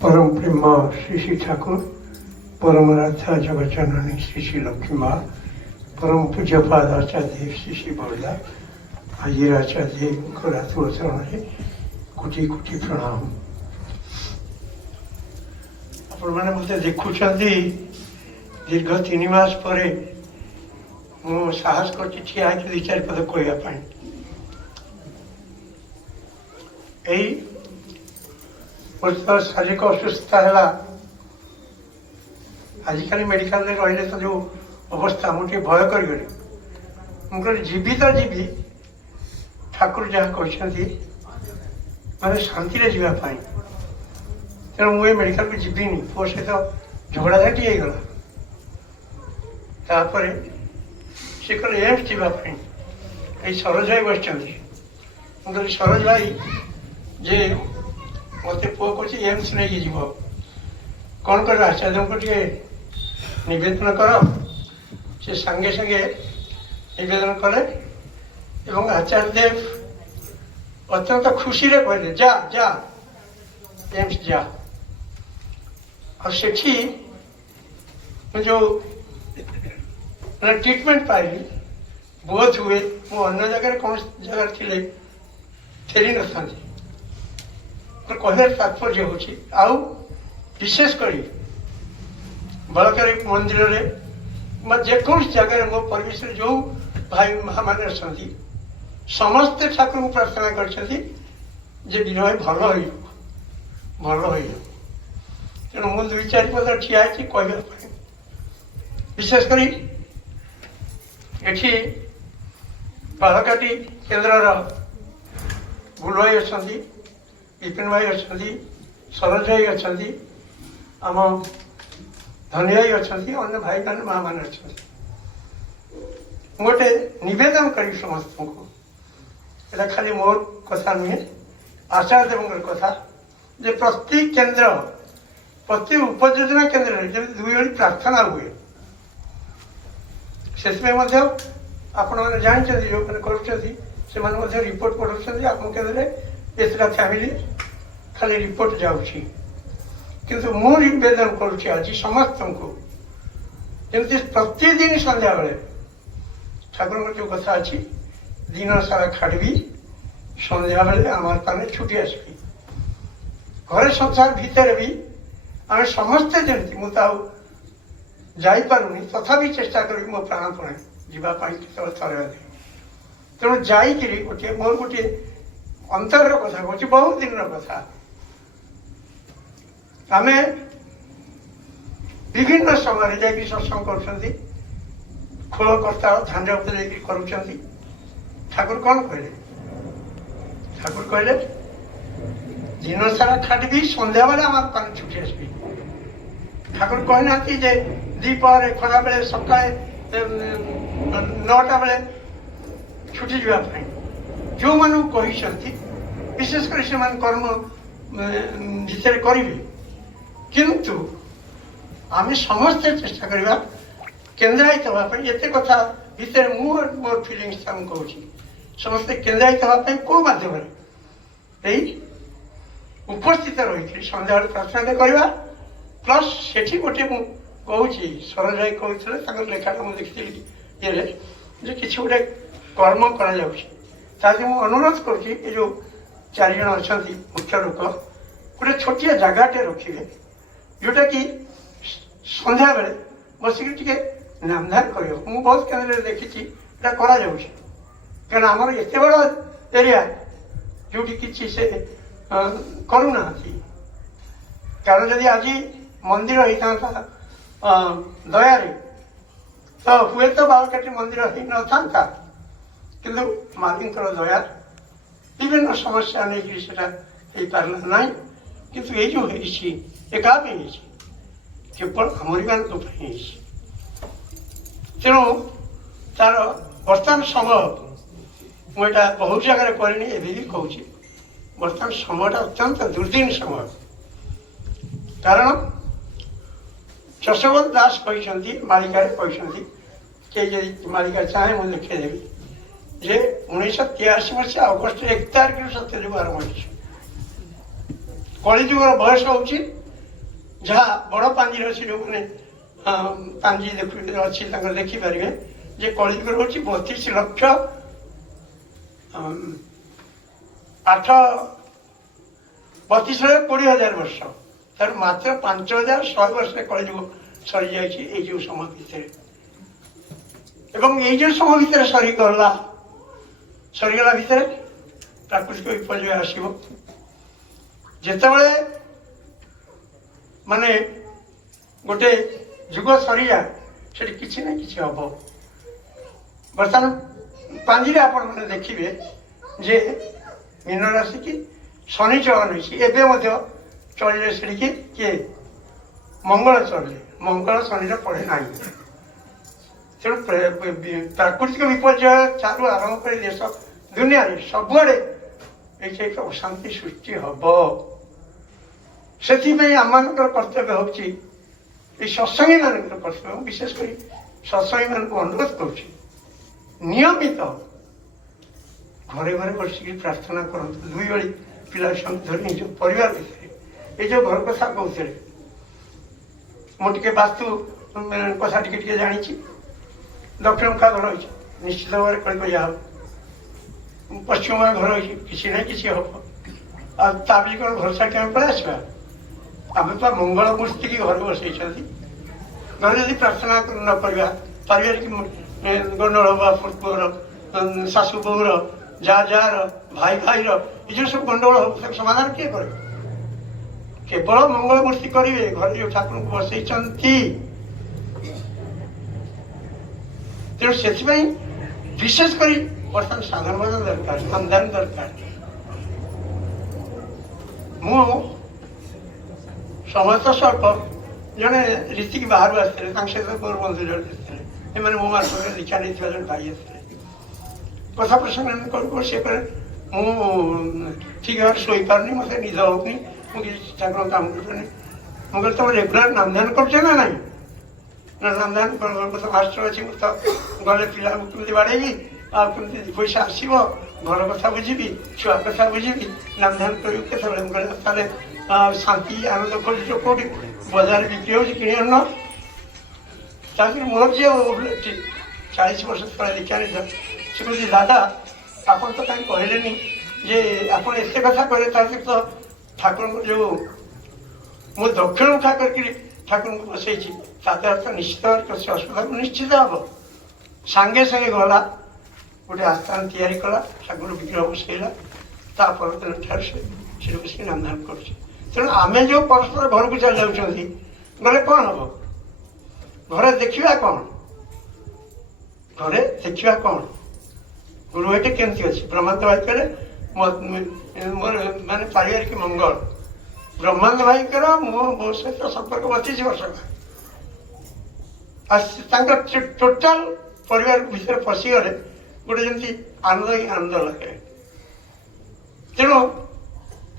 परम प्रेमा श्री श्री ठाकुर, परम राधा जगज्जननी श्री श्री लक्ष्मी माँ, परम पूज्यपाद आचार्य श्री श्री बड़ला आजिर आचार्य चरण कोटि कोटि प्रणाम। आपण मैंने मत देखुं दीर्घ 3 मास पर मु साहस कर ठिया है 2-4 पद कहवाई। शारीरिक असुस्थता है आजिकल मेडिकल रही तो जो अवस्था मुझे भय कर मुझे जीवित जीवी ठाकुर जहाँ कहते मैंने शांति जावाई तेणु मुझे मेडिकल को जीविनी पुओ सहित झगड़ाझाटी होगला तापर से कह एम्स जावाई सरोज भाई बस मुझे सरोज भाई जे मत पुओ कह एम्स नहीं जीव कौन कर आचार्य को टे नवेदन कर से संगे संगे नवेदन कले एवं आचार्य देव अत्यंत खुशी रे कहले जा जा एम्स जा और सेठी जो ट्रीटमेंट पाइली बोध हुए मु अन्य जगह कौन जगह थी फेरी न था कहर तात्पर्य हो विशेषकर बलकारी मंदिर में जेको जगह मो परिवेश जो भाई मैंने अच्छा समस्ते ठाकुर को प्रार्थना कर विनय भल हो तेणु मुझे 2-4 पद ठिया कहवाई विशेषकर ये बालकाटी केन्द्र गुल भाई अच्छा विपिन भाई अच्छा सरोज भाई अच्छा आम धनी भाई अच्छा अन्य भाई मैंने माँ मैंने अच्छा गोटे नवेदन करी समस्त को ये खाली मोर कथा नुहे आचार्य देव कथा जे प्रति केन्द्र प्रति उपयोजना केन्द्र जब 2 ओଳି प्रार्थना हुए से आपण मैंने जानते जो मैंने कर रिपोर्ट पढ़ुं आप केन्द्र एतटा फैमिली खाली रिपोर्ट जाऊँगी किंतु मु निवेदन करुँच आज समस्त को जमी प्रतिदिन संध्या बेले ठाकुर जो कथा अच्छी दिन सारा खाड़ी संध्या बेले आम पाने छुट्टी आसबी घर संसार भितर भी आम समस्ते जमी मुझे जापारूनी तथापि चेष्टा करी मो प्राणपणे जावाई थे तेणु जाकि गोटे मोर गोटे अंतर कथा कह बहुत दिन कथा आम विभिन्न समय जा सत्संग कर खोलकर्ता धान कर ठाकुर कौन कहले ठाकुर कहले दिन सारा खाटी संध्या बेले आम पानी छुट्टी आसबी ठाकुर कहना जे दीपहर खरा बेले सका 9टा बेले छुट्टी जावाई जो मानू कहते विशेषकर से कर्म भितर करेंगे किंतु आम समस्ते चेष्टा करवा केन्द्रायित होगापी एत कथा भितर मोर फिलिंग्स कहूँ समस्ते केन्द्रायित होगापी कौ मध्यम उपस्थित रही सन्ध्या प्रार्थना करवा प्लस से गोटे कहूँ सरोज भाई कहते लेखाटा मुझे देखी ये कि गोटे कर्म कर अनुरोध कर जो 4 जन अच्छा मुख्य लोक गोटे छोटिया जगहटे रखिए जोटा कि संध्या बेले बसिक नामधान कर बहुत केन्द्र देखी कहीं आमर एत बड़ एरिया जो कि से करूना कारण जदि आज मंदिर होता दयारे तो हुए तो बालकाटी मंदिर हो न था किंतु मालिक दया विभिन्न समस्या नहीं से पार्ला ना किंतु ये जो एका केवल आमरी मान तेणु तार बर्तमान समय मुझा बहुत जगह कहनी एवं भी कहूँ बर्तमान समय अत्यंत दुर्दिन समय कारण शशवंत दास कहते मालिका कहते मालिका चाहे मुझे लिखेदेवी जे 1983 मसीहा अगस्ट 1 तारिख सत्यजुग आरंभ हो कलिजुगर बयस हो जहाँ बड़ पांजी अच्छी जो मैंने पांजी अच्छी देखिपारे जे कलिजुग हूँ 32 लक्ष 20,000 वर्ष तर मात्र 5,100 वर्ष कलिजुग सरी जाइए जो समय भितर ये जो समय भितर सरीगला भितर प्राकृतिक विपर्य आसो जितेबाला माने गोटे जुग सरी जाए से किसी ना किसी हम बर्तमान पांजी आपण मैंने देखिए जे मीन राशि की शनि चलन होते चलिए से किए मंगल चलिए मंगल शनि पड़े ना तेणु प्राकृतिक विपर्य चालू आरंभ कर देश दुनिया सबुआड़े एक अशांति सृष्टि हम से आम कर्तव्य हूँ सत्संगी मान कर्तव्य विशेषकर सत्संगी मान अनुरोध कर नियमित घरे घरे बसिक प्रार्थना करते दुई बड़ी पिला धरी निज परिवार भितर ये घर कथा कहते मुझे वास्तु कथा टे जानी दक्षिण मुखा घर होती निश्चित भाव में कल जा पश्चिम मुखा घर होती किसी ना कि हम भी कौन भरोसा क्या पलि आसवा आम तो मंगल मूर्ति की घर बसई घर यदि प्रार्थना न करवा पारिवारिक गंडल हवा पुर शाशु बोर जार भाई भाई ये सब गंडल हम समाधान किए करे केवल मंगल मूर्ति करेंगे घर जो ठाकुर को बसई तेणु से विशेषकर बर्तमान साधन दरकार आमदानी दरकार मु समय तो स्वल्प जड़े रीतिक बाहर आसते सहित मोर बंधु जड़े मैंने मो मार्फत दीक्षा नहीं जड़े भाई आसते कथा प्रसंग कर ठीक भाव शोई पारनी मत निज होनी मुझे ठाकुर काम कर मुझे तुम रेगुलर नामदान कर ना नामदान मास्टर अच्छी तो गले पिला कमी बाड़ेबी आमती पैसा आसो घर कथा बुझी छुआ कथा बुझी नामदान कर शांति आनंद खोज कौटी बजार बिक्री हो कि मोर जी 40 वर्ष तले दीक्षा नहीं से कहते दादा आप तो कहीं कहले जे आप कथा कहे तो ठाकुर जो मो दक्षिण मुखा करके ठाकुर को बसई अर्थ निश्चित असुविधा निश्चित हम सांगे सांगे गला गोटे आस्थान तैयारी कला ठाकुर विग्रह बसैला दिन ठार से बस नामदान कर तेणु आम जो परस्पर घर को चल जाऊँगी गले कौन हम घरे देखा कौन घरे देखा कौन गुरु ये केमती अच्छी ब्रह्मांड वाक्य मोर माने पारिवारिक मंगल ब्रह्मांड भाईकर मो सहित संपर्क 32 वर्ष टोटाल परिवार भीतर पशिगले गोटे जमी आनंद ही आनंद लगे तेणु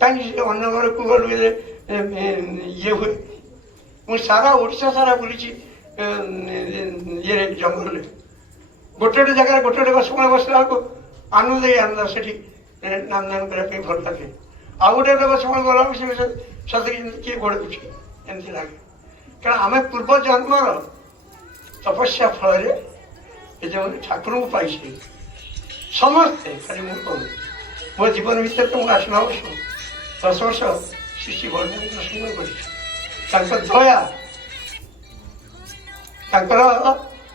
कहीं अन्न घर को गलु ये हुए मुझे सारा ओडिशा सारा बुली ये जंगल गोटे जगह गोटे समय बसला आनंद ही आनंद से नामदान करने भल लगे आउ गोटे समय गला सतरी किए गोड़े एमती लगे कारण आम पूर्व जन्मर तपस्या फल जो ठाकुर को पाई समस्ते खाली मुझे मो जीवन भर तो मुझे 8-9 वर्ष 10 वर्ष शिशि वर्णन सुंदर कर दया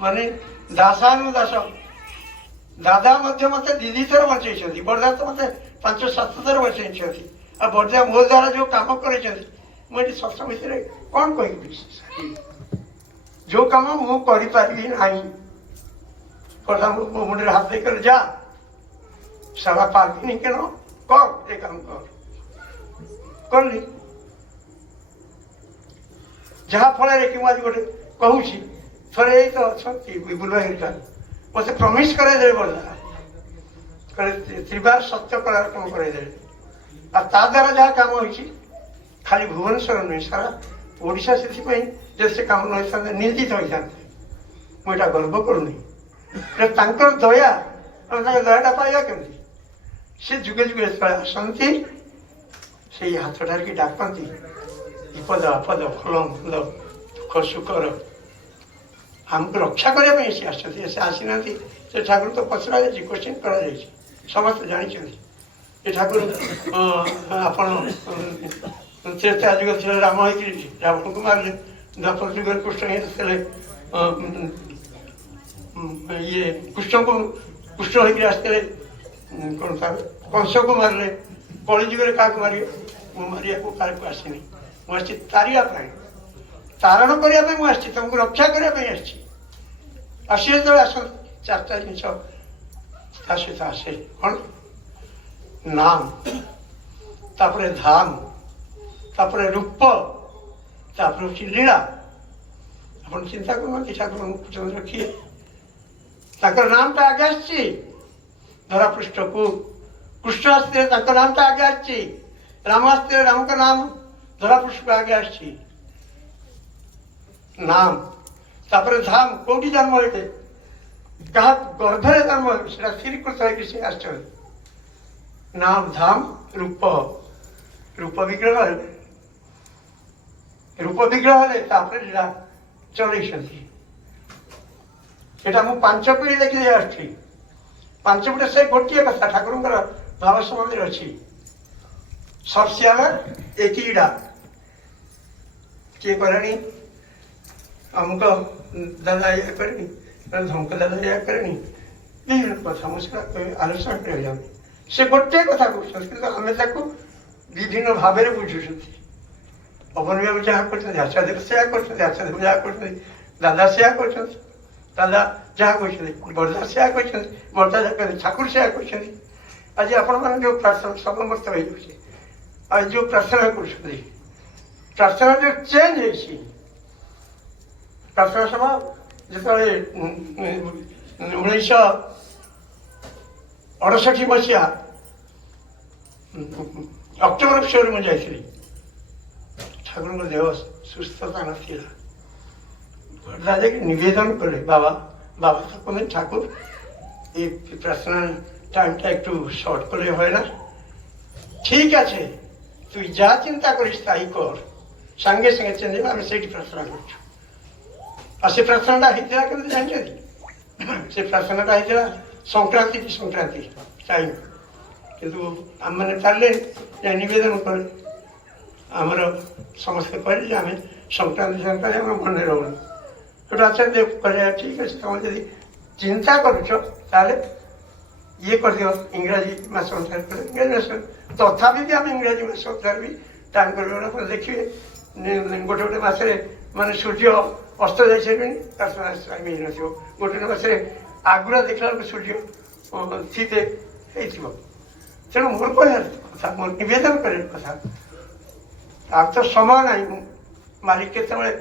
माने दासानुदास दादा मत दीदी थर बचे बड़दा तो मत 5-7 थर बचे आ बड़दा मो द्वारा जो कम कर मुझे सत्संग भितर कौन कह जो कम मुझे ना प्रधान मो मुंडे हाथ देकर जा सभा पार्किंग के कर ये काम करली जहाँ फल कि आज गोटे कहूँ थे तो अच्छा विपुल भाई मत प्रमिश कराइदे बड़ा त्रिवार सत्य कलार कम कराइदे द्वारा जहाँ कम हो खाली भुवनेश्वर नुहे सारा ओडिशा से कम न निंदित होता मुझा गर्व करूनी दया दयाटा पाइबा केमती से जुगे जुगे आसती से हाथ ठार डाकती ବିପଦ ଆପଦ ଭଲ ମନ୍ଦ ଦୁଃଖ ସୁଖର ଆମକୁ ରକ୍ଷା କରିବା ପାଇଁ ସେ ଆସିଛନ୍ତି। ସେ ଆସିନାହାନ୍ତି ସେ ଠାକୁର ତ ପଚରା ଯାଇଛି, କୋଶ୍ଚିନ୍ କରାଯାଇଛି, ସମସ୍ତେ ଜାଣିଛନ୍ତି। ଏ ଠାକୁର ଆପଣ ତ୍ରେତା ଯୁଗ ଥିଲେ ରାମ ହେଇକିରି ରାବଣକୁ ମାରିଲେ, ଦ୍ୱାପର ଯୁଗରେ କୃଷ୍ଣ ହେଇଥିଲେ ଇଏ କୃଷ୍ଣ ହେଇକିରି ଆସିଥିଲେ କ'ଣ ତାର କଂସକୁ ମାରିଲେ। କଳି ଯୁଗରେ କାହାକୁ ମାରିବେ? ମୁଁ ମାରିବାକୁ କାହାକୁ ଆସିନି, ମୁଁ ଆସିଛି ତାରିବା ପାଇଁ, ତାରଣ କରିବା ପାଇଁ ମୁଁ ଆସିଛି, ତମକୁ ରକ୍ଷା କରିବା ପାଇଁ ଆସିଛି। ଆଉ ସିଏ ଯେତେବେଳେ ଆସନ୍ତି ଚାରିଟା ଜିନିଷ ତା ସହିତ ଆସେ, କ'ଣ? ନାମ, ତାପରେ ଧାମ, ତାପରେ ରୂପ, ତାପରେ ହେଉଛି ଲୀଳା। ଆପଣ ଚିନ୍ତା କରୁନାହାନ୍ତି ଠାକୁର ମୁକୁଚନ୍ଦ୍ର କିଏ? ତାଙ୍କର ନାମଟା ଆଗେ ଆସିଛି ଧରାପୃଷ୍ଠକୁ। କୃଷ୍ଣ ଆସିଥିଲେ ତାଙ୍କ ନାମଟା ଆଗେ ଆସିଛି, ରାମ ଆସିଥିଲେ ରାମଙ୍କ ନାମ ଧରାପୃଷ୍ଠକୁ ଆଗେ ଆସିଛି। ନାମ, ତାପରେ ଧାମ, କୋଉଠି ଜନ୍ମ ହେଇଥିଲେ, କାହା ଗର୍ଭରେ ଜନ୍ମ ହେବେ, ସେଟା ସ୍ଥିରୀକୃତ ହେଇକି ସେ ଆସିଛନ୍ତି। ନାମ ଧାମ ରୂପ, ରୂପ ବିଗ୍ରହ ହେଲେ, ରୂପ ବିଗ୍ରହ ହେଲେ ତାପରେ ଲୀଳା ଚଲେଇଛନ୍ତି। ଏଟା ମୁଁ 5 ପିଢ଼ି ଦେଖି ଆସୁଛି। 5 ପିଢ଼ି ସେ ଗୋଟିଏ କଥା, ଠାକୁରଙ୍କର ଭାବ ସମାଧିରେ ଅଛି, ସବସିଆର ଏକିଡ଼ା। କିଏ କରେଣି ଅମୁକ ଦାଦା ଇଏ କରେଣି, ଧମକ ଦାଦା ଇଏ କରେଣି, ବିଭିନ୍ନ କଥା ମୁଁ ସେଟା ଆଲୋଚନା କରିଯାଉନି। ସେ ଗୋଟିଏ କଥା କହୁଛନ୍ତି, କିନ୍ତୁ ଆମେ ତାକୁ ବିଭିନ୍ନ ଭାବରେ ବୁଝୁଛନ୍ତି। ପବନ ବାବୁ ଯାହା କରୁଛନ୍ତି, ଆଚାର୍ଯ୍ୟ ସେୟା କରୁଛନ୍ତି, ଆଚାର୍ଯ୍ୟ ଯାହା କରୁଛନ୍ତି, ଦାଦା ସେୟା କରୁଛନ୍ତି, ଦାଦା ଯାହା କହିଛନ୍ତି, ବରଦା ସେୟା କହିଛନ୍ତି, ବରଦା ଯାହା କହିଛନ୍ତି, ଠାକୁର ସେୟା କହିଛନ୍ତି। ଆଜି ଆପଣମାନେ ଯେଉଁ ପ୍ରାର୍ଥନା ସମମସ୍ତ ହେଇଯାଉଛି, ଆଉ ଯେଉଁ ପ୍ରାର୍ଥନା କରୁଛନ୍ତି, ପ୍ରାର୍ଥନା ଯେଉଁ ଚେଞ୍ଜ ହେଇଛି। ପ୍ରାର୍ଥନା ସଭା ଯେତେବେଳେ 1968 ମସିହା ଅକ୍ଟୋବର 16 ମୁଁ ଯାଇଥିଲି, ଠାକୁରଙ୍କ ଦେହ ସୁସ୍ଥତା ନଥିଲା। রাজাকে নিবেদন করে, বাবা বাবা তো কোনো ঠাকুর এই প্রার্থনা টাইমটা একটু শর্ট করলে হয় না? ঠিক আছে, তুই যা চিন্তা করিস তাই কর, সঙ্গে সঙ্গে চেঞ্জ হবে, আমি সেইটি প্রার্থনা করছি। আর সে প্রার্থনাটা হয়েছিল কিন্তু জানিছেন, সে প্রার্থনাটা হয়েছিল সংক্রান্তি সংক্রান্তি টাইম, কিন্তু আমি পারলে নিবেদন করে আমার সমস্ত কলে যে আমি সংক্রান্তি সংক্রান্তি আমার মনে রহুনি। ওটা আচার্য কলে ঠিক আছে, তোমার যদি চিন্তা করছ তাহলে ইয়ে କରିଦିଅ ଇଂରାଜୀ ମାସ ଅନୁସାରେ କଲେ ଇଂରାଜୀ ମାସ, ତଥାପି ବି ଆମେ ଇଂରାଜୀ ମାସ ଅନୁସାରେ ବି ଟାଇମ୍ କରିବେ। ଆପଣ ଦେଖିବେ ଗୋଟେ ଗୋଟେ ମାସରେ ମାନେ ସୂର୍ଯ୍ୟ ଅସ୍ତ ଯାଇସାରିବେଣି, ପ୍ରାର୍ଥନା ଟାଇମ୍ ହେଇନଥିବ। ଗୋଟେ ଗୋଟେ ମାସରେ ଆଗୁରା ଦେଖିଲା ବେଳକୁ ସୂର୍ଯ୍ୟ ଥିବେ ହେଇଥିବ। ତେଣୁ ମୋର କହିବା କଥା, ମୋର ନିବେଦନ କରିବା କଥା, ଆଉ ତ ସମୟ ନାହିଁ, ମୁଁ ମାଲିକ କେତେବେଳେ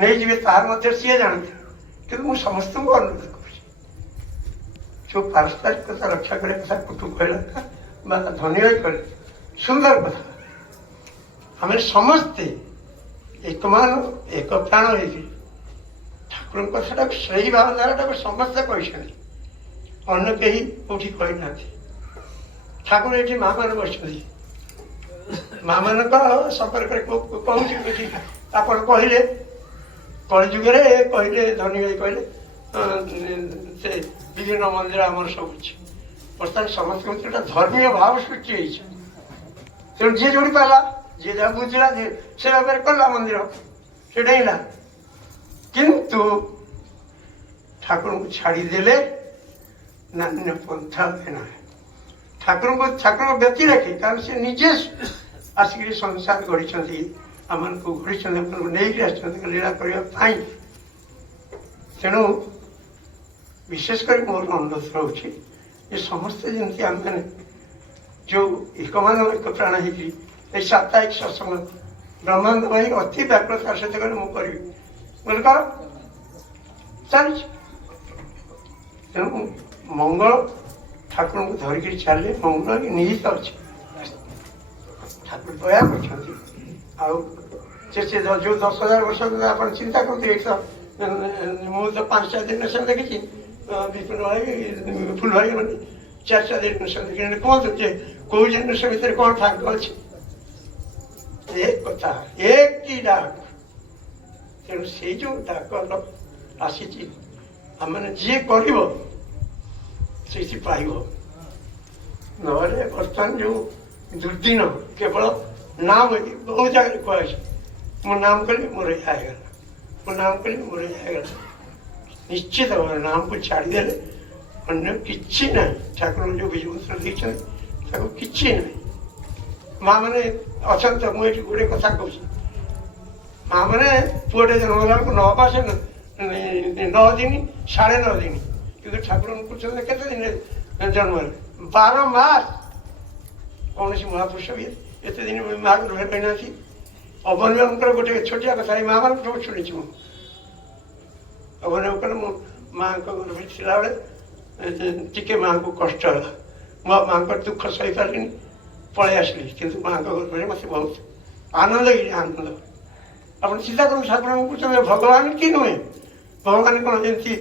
ନେଇଯିବେ ତାହାର ମଧ୍ୟ ସିଏ ଜାଣନ୍ତି, କିନ୍ତୁ ମୁଁ ସମସ୍ତଙ୍କୁ ଅନୁରୋଧ କରୁଛି, ଯେଉଁ ପାରସ୍ପରିକତା ରକ୍ଷା କରିବା କଥା କୁଟୁ କହିଲା ବା ଧନୀ ଭାଇ କହିଲେ, ସୁନ୍ଦର କଥା। ଆମେ ସମସ୍ତେ ଏକମାନ ଏକ ପ୍ରାଣ ହେଇକି ଠାକୁରଙ୍କ କଥାଟାକୁ ସେଇ ଭାବଧାରାଟାକୁ ସମସ୍ତେ କହିଛନ୍ତି, ଅନ୍ୟ କେହି କୋଉଠି କହିନାହାନ୍ତି। ଠାକୁର ଏଠି ମା ମାନେ ବସିଛନ୍ତି, ମା ମାନଙ୍କ ସମ୍ପର୍କରେ କହୁଛି କିଛି ଆପଣ କହିଲେ, କଳିଯୁଗରେ କହିଲେ, ଧନୀ ଭାଇ କହିଲେ ସେ ବିଭିନ୍ନ ମନ୍ଦିର ଆମର ସବୁ ଅଛି। ବର୍ତ୍ତମାନ ସମସ୍ତଙ୍କ ଭିତରେ ଗୋଟେ ଧର୍ମୀୟ ଭାବ ସୃଷ୍ଟି ହେଇଛି। ତେଣୁ ଯିଏ ଯୋଉଠି ପାରିଲା, ଯିଏ ଯାହା ବୁଝିଲା, ସେ ଭାବରେ କଲା ମନ୍ଦିର, ସେ ଡେଇଁଲା। କିନ୍ତୁ ଠାକୁରଙ୍କୁ ଛାଡ଼ିଦେଲେ ନାନ୍ୟ ପନ୍ଥା ନାହିଁ। ଠାକୁରଙ୍କ ବ୍ୟକ୍ତି ରଖି, କାରଣ ସେ ନିଜେ ଆସିକିରି ସଂସାର ଗଢ଼ିଛନ୍ତି, ଆମମାନଙ୍କୁ ଗଢ଼ିଛନ୍ତି, ଆମମାନଙ୍କୁ ନେଇକି ଆସିଛନ୍ତି ଲୀଳା କରିବା ପାଇଁ। ତେଣୁ ବିଶେଷ କରି ମୋର ଅନୁରୋଧ ରହୁଛି ଯେ ସମସ୍ତେ ଯେମିତି ଆମେମାନେ ଯେଉଁ ଏକମାନ ଏକ ପ୍ରାଣ ହେଇକି ଏଇ ସାପ୍ତାହିକ ସତ୍ସଙ୍ଗ ବ୍ରହ୍ମାଣ୍ଡ ଭାଇ ଅତି ବ୍ୟାକୁଳତାର ସହିତ କଲେ ମୁଁ କରିବି ବୋଲି କର ଚାଲିଛି। ତେଣୁ ମଙ୍ଗଳ ଠାକୁରଙ୍କୁ ଧରିକିରି ଚାଲିଲେ ମଙ୍ଗଳ ନିହିତ ଅଛି। ଠାକୁର ଦୟା କରିଛନ୍ତି। ଆଉ ସେ ଯେଉଁ 10,000 ବର୍ଷ ଆପଣ ଚିନ୍ତା କରନ୍ତୁ, ଏଇଟା ମୁଁ ତ 5-4 ଜେନେରେସନ୍ ଦେଖିଛି, ବିପିନ ଭାଇ, ଫୁଲ ଭାଇ ମାନେ 4-4 ଜେନେରେସନ୍ ଦେଖିଛନ୍ତି। କୁହନ୍ତୁ ଯେ କୋଉ ଜେନେରେସନ୍ ଭିତରେ କ'ଣ ଫାଙ୍କ ଅଛି? ଏକ କଥା ଏକ କି ଡାକ। ତେଣୁ ସେଇ ଯେଉଁ ଡାକ ଆସିଛି ଆମମାନେ ଯିଏ କରିବ ସେଇଠି ପାଇବ। ନହେଲେ ବର୍ତ୍ତମାନ ଯେଉଁ ଦୁର୍ଦିନ କେବଳ ନାମ ବହୁ ଜାଗାରେ କୁହାଯାଇଛି। ମୋ ନାମ କଲି ମୋର ଏହା ହେଇଗଲା, ମୋ ନାମ କଲି ମୋର ଏହା ହେଇଗଲା। ନିଶ୍ଚିତ ଭାବରେ ନାମକୁ ଛାଡ଼ିଦେଲେ ଅନ୍ୟ କିଛି ନାହିଁ। ଠାକୁର ଯେଉଁ ବିଜୟମନ୍ତ୍ର ଦେଇଛନ୍ତି ତାକୁ କିଛି ନାହିଁ। ମା ମାନେ ଅଛନ୍ତି। ମୁଁ ଏଠି ଗୋଟେ କଥା କହୁଛି, ମା ମାନେ ପୁଅଟେ ଜନ୍ମ ହେଲାବେଳକୁ 9 ମାସ 9 ଦିନ 9.5 ଦିନ, କିନ୍ତୁ ଠାକୁରଙ୍କୁ କରୁଛନ୍ତି କେତେ ଦିନ ଜନ୍ମ ହେଲେ 12 ମାସ। କୌଣସି ମହାପୁରୁଷ ବି ଏତେ ଦିନ ମା ରହି ପାଇନାହାନ୍ତି। ଅବନୀଙ୍କର ଗୋଟେ ଛୋଟିଆ କଥା ଏଇ ମା ମାନଙ୍କଠୁ ଶୁଣିଛି ମୁଁ। ଅବନୀଙ୍କର ମୁଁ ମାଆଙ୍କ ଗର୍ଭରେ ଥିଲାବେଳେ ଟିକେ ମାଆଙ୍କୁ କଷ୍ଟ ହେଲା। ମୁଁ ଆଉ ମାଆଙ୍କର ଦୁଃଖ ସହିପାରିଲିନି, ପଳେଇ ଆସିଲି। କିନ୍ତୁ ମାଆଙ୍କ ଗର୍ଭରେ ମୋତେ ବହୁତ ଆନନ୍ଦ ହେଇଛି, ଆନନ୍ଦ। ଆପଣ ଚିନ୍ତା କରନ୍ତୁ, ଠାକୁରଙ୍କୁ କହୁଛନ୍ତି ଭଗବାନ କି ନୁହେଁ? ଭଗବାନ କ'ଣ ଯେମିତି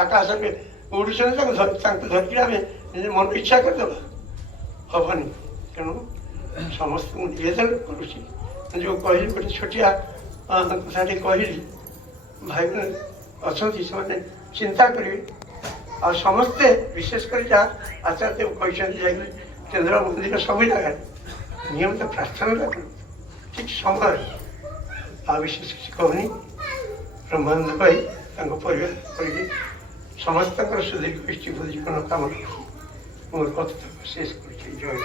ଆକାଶରେ ଉଡ଼ୁଛନ୍ତି ତାଙ୍କୁ ଧରିକି ଆମେ ମନ ଇଚ୍ଛା କରିଦେବା? ହବନି। ତେଣୁ ସମସ୍ତଙ୍କୁ ନିବେଦନ କରୁଛି, ଯେଉଁ କହିଲି ଗୋଟେ ଛୋଟିଆ କଥାଟି କହିଲି, ଭାଇମାନେ ଅଛନ୍ତି ସେମାନେ ଚିନ୍ତା କରିବେ। ଆଉ ସମସ୍ତେ ବିଶେଷ କରି ଯାହା ଆଚାର୍ଯ୍ୟଦେବ କହିଛନ୍ତି ଯାଇକରି କେନ୍ଦ୍ର ମନ୍ଦିର ସବୁ ଜାଗାରେ ନିୟମିତ ପ୍ରାର୍ଥନା କରନ୍ତୁ ଠିକ୍ ସମୟରେ। ଆଉ ବିଶେଷ କିଛି କହୁନି। ବ୍ରହ୍ମାନନ୍ଦ ଭାଇ ତାଙ୍କ ପରିବାର କରିକି ସମସ୍ତଙ୍କର ସୁଦୀର୍ଘ ଜୀବନ କାମନା ମୋର କଥା ଶେଷ କରୁଛି। ଜୟ